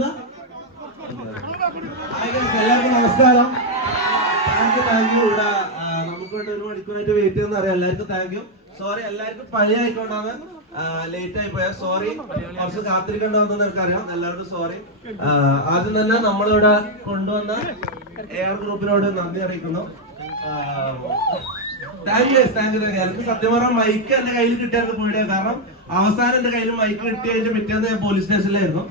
പറയുന്നത് എല്ലാവർക്കും നമസ്കാരം താങ്ക് യു താങ്ക് യു ഇവിടെ നമുക്ക് വേണ്ടി ഒരു മണിക്കൂറായിട്ട് വെയിറ്റ് ചെയ്യുന്ന അറിയാം എല്ലാവർക്കും താങ്ക് യു സോറി എല്ലാവർക്കും പണി ആയിക്കൊണ്ടാണ് ലേറ്റ് ആയി പോയ സോറി കുറച്ച് കാത്തിരിക്കേണ്ട വന്നെന്ന് അറിയാം എല്ലാവർക്കും സോറി ആദ്യം തന്നെ നമ്മളിവിടെ കൊണ്ടുവന്ന എയർ ഗ്രൂപ്പിനോട് നന്ദി അറിയിക്കുന്നു താങ്ക് യു താങ്ക് യു എനിക്ക് സത്യം പറഞ്ഞാൽ മൈക്ക് എന്റെ കയ്യിൽ കിട്ടിയായിരുന്നു പീടിയ കാരണം അവസാനം എന്റെ കയ്യിൽ മൈക്ക് കിട്ടിയതിന്റെ മിറ്റേന്ന് ഞാൻ പോലീസ് സ്റ്റേഷനിലായിരുന്നു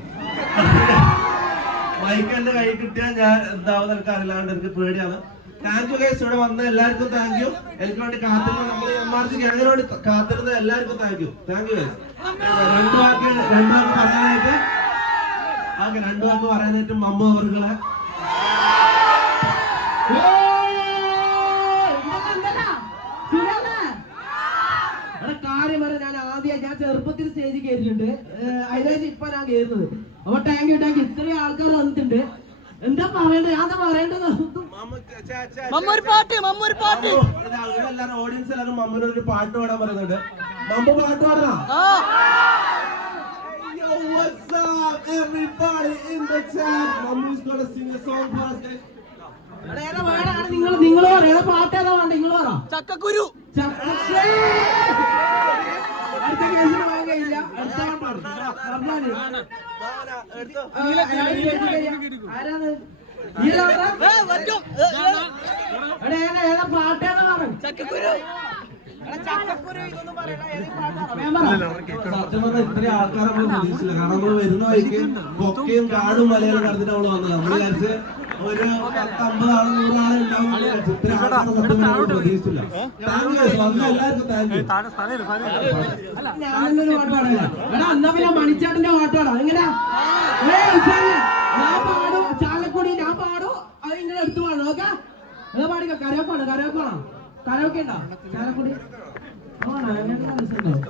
മൈക്ക് കൈ കിട്ടിയാൽ ഞാൻ എന്താവും എനിക്ക് അറിയില്ലാണ്ട് എനിക്ക് പേടിയാണ് താങ്ക് യു ഗൈസ് ഇവിടെ വന്ന എല്ലാവർക്കും താങ്ക് യു എനിക്ക് വേണ്ടി കാത്തിരുന്ന നമ്മുടെ എം ആർ ജി ഗ്യാങ്ങിനോട് കാത്തിരുന്ന എല്ലാവർക്കും thank you thank you guys രണ്ടു വാക്ക് രണ്ടു വാക്ക് പറയാനായിട്ട് ആകെ രണ്ടു വാക്ക് പറയാനായിട്ട് മമ്മ അവർകളെ കാര്യം വരെ ഞാൻ ആദ്യം ഞാൻ ചെറുപ്പത്തിൽ സ്റ്റേജിൽ കയറിയിട്ടുണ്ട് അതിനായിട്ട് ഇപ്പൊ ഞാൻ കയറുന്നത് അപ്പൊ ടാങ്ക് ടാങ്ക് താങ്ക് ഇത്രയും ആൾക്കാർ വന്നിട്ടുണ്ട് എന്താ പറയണ്ടത് ഞാൻ പറയണ്ടത് പാട്ട് പാട്ട് ഓഡിയൻസ് എല്ലാരും മമ്മൂനോട് ഒരു പാട്ട് പാടാൻ പറയുന്നുണ്ട് മമ്മ പാട്ട് പാടണോ പാട്ടേതാ നിങ്ങൾ നിങ്ങൾ പാട്ട് വേണ്ട നിങ്ങൾ പറ ചക്കുരു ചക്ക ഇല്ല ആരാണ് പാട്ടാണ് ചക്കക്കുരു സത്യം പറഞ്ഞാൽ ഇത്രയും ആൾക്കാർ നമ്മൾ പ്രതീക്ഷിച്ചില്ല കാരണം നമ്മൾ വരുന്ന വഴിക്ക് പൊക്കയും കാടും മലയാളം കടന്നിട്ട് നമ്മൾ വന്നത് നമ്മൾ വിചാരിച്ച് ഒരു പത്തമ്പത് ആള് നൂറാളെ ഉണ്ടാവും പ്രതീക്ഷിച്ചില്ല താങ്ക് യു സ്വാമി എല്ലാവർക്കും താങ്ക് യു ഞാനൊരു പാട്ട് പാടില്ല എടാ എന്നാ പിന്നെ മണിച്ചാട്ടിന്റെ പാട്ട് പാടാം എങ്ങനെയാ ഞാൻ പാടും ചാലക്കുടി ഞാൻ പാടും അത് ഇങ്ങനെ എടുത്തു പാടും ഓക്കെ എന്നാ പാടിക്കോ കരയോക്കാണ് കരയോക്കാണോ കരയോക്കെ ഉണ്ടോ ചാലക്കുടി ആണോ എങ്ങനെ മനസ്സിലുണ്ടോ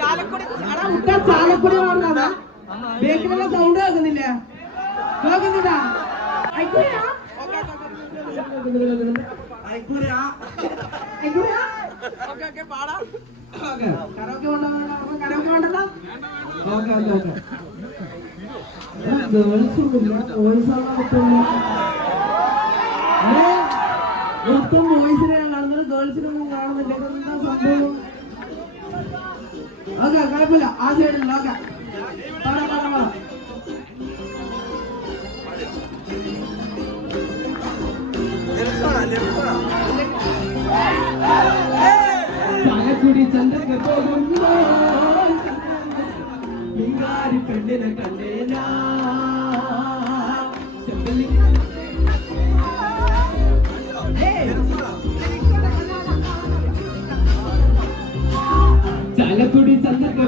ചാലക്കുടി പാടുന്നതാ ബേക്കിലുള്ള സൗണ്ട് കേൾക്കുന്നില്ല കേൾക്കുന്നുണ്ടാ അയക്കൂരാ അയക്കൂരാ അയക്കൂരാ ഓക്കെ ഓക്കെ പാടാം ഓക്കെ കരോക്കെ ഉണ്ടോ കരോക്കെ ഉണ്ടല്ലോ ഓക്കെ ഓക്കെ ഓക്കെ മൊത്തം? ഏ? മൊത്തം ബോയ്സിനെ കാണുന്നത് ഗേൾസിനൊന്നും കാണുന്നില്ല ഇതെന്താ സംഭവം ഓക്കെ കുഴപ്പമില്ല ആ സൈഡിൽ ഓക്കെ പറ പറ പറ ചാലക്കുടി ಮುಂಗಾರಿ పెళ్ళిన కన్నేనా చెప్పలి చాలకుడి చందక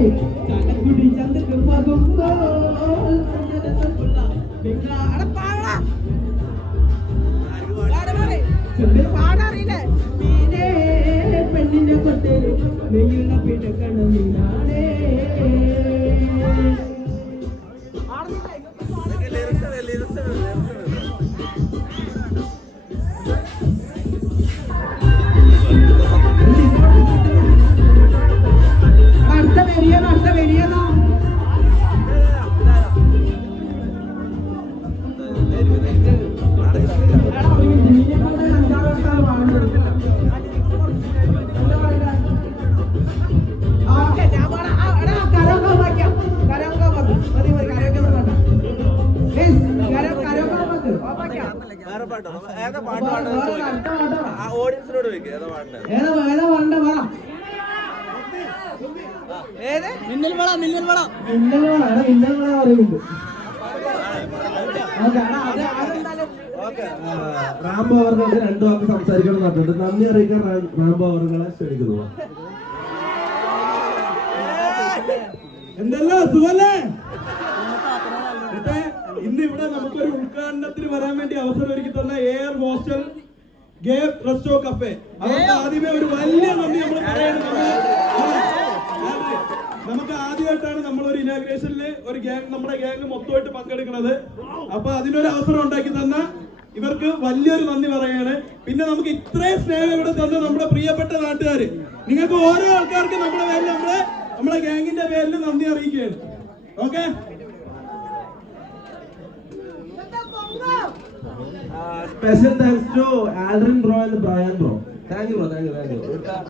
പാടാറിയില്ലേ പെണ്ണിന്റെ കൊട്ടേരും നെയ്യുള്ള പിടക്കണം വേറെ പാട്ടോ ഏതാ പാട്ട് പാടുന്നത് ചോദിക്കാം ആ ഓഡിയൻസിനോട് ചോദിക്കുക ഏതാ പാടുന്നത് ഏത് മിന്നൽ വള മിന്നൽ വള റാംബോ അവർക്ക് രണ്ടു വാക്ക് സംസാരിക്കണം പറഞ്ഞിട്ടുണ്ട് നന്ദി അറിയിക്കാൻ റാംബോ അവർകളെ ക്ഷണിക്കുന്നു എന്തെല്ലോ സുഖല്ലേ നമുക്കൊരു ഉദ്ഘാടനത്തിന് വരാൻ വേണ്ടി അവസരം ഒരുക്കി തന്ന എയർ ഹോസ്റ്റൽ ഗേ റെസ്റ്റോ കഫേ അവർക്ക് ആദ്യമേ ഒരു വലിയ നന്ദി നമ്മൾ നമുക്ക് ആദ്യമായിട്ടാണ് നമ്മൾ ഒരു ഇനാഗ്രേഷനിൽ ഒരു ഗ്യാങ് നമ്മുടെ ഗ്യാങ് മൊത്തമായിട്ട് പങ്കെടുക്കുന്നത് അപ്പൊ അതിനൊരു അവസരം ഉണ്ടാക്കി തന്ന ഇവർക്ക് വലിയൊരു നന്ദി പറയാണ് പിന്നെ നമുക്ക് ഇത്രയും സ്നേഹം ഇവിടെ തന്ന നമ്മുടെ പ്രിയപ്പെട്ട നാട്ടുകാർ നിങ്ങൾക്ക് ഓരോ ആൾക്കാർക്കും നമ്മുടെ പേരിൽ നമ്മുടെ നമ്മുടെ ഗ്യാങ്ങിന്റെ പേരിൽ നന്ദി അറിയിക്കുകയാണ് okay Special thanks to Aldrin Bro and Brian Bro. Thank you, bro. Thank you.